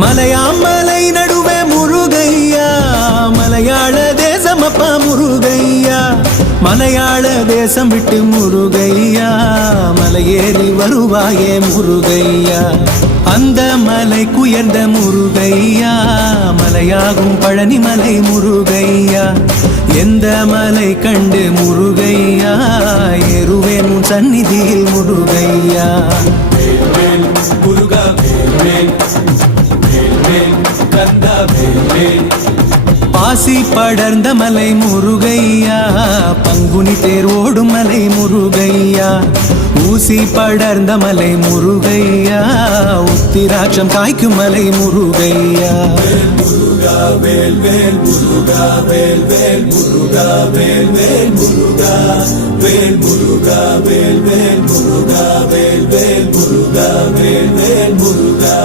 மலையாமலை நடுவே முருகையா மலையாள தேசமப்பா முருகையா மலையாள தேசம் விட்டு முருகையா மலையேறி வருவாயே முருகையா அந்த மலைக்குயர்ந்த முருகையா மலையாகும் பழனிமலை முருகையா எந்த மலை கண்டு முருகையா ஏறுவேன் உன் சந்நிதியில் முருகையா வேல் முருகா வேல் கந்தா வேல் பாசி படர்ந்த மலை முருகையா பங்குனி தேர் ஓடும் மலை முருகையா ஊசி படர்ந்த மலை முருகையா உத்திராட்சம் காய்க்கும் மலை முருகையா முருகா வேல் வேல் முருகா வேல் வேல் முருகா வேல் வேல் முருகா வேல் முருகா வேல் வேல் முருகா வேல் வேல் முருகா வேல் வேல் முருகா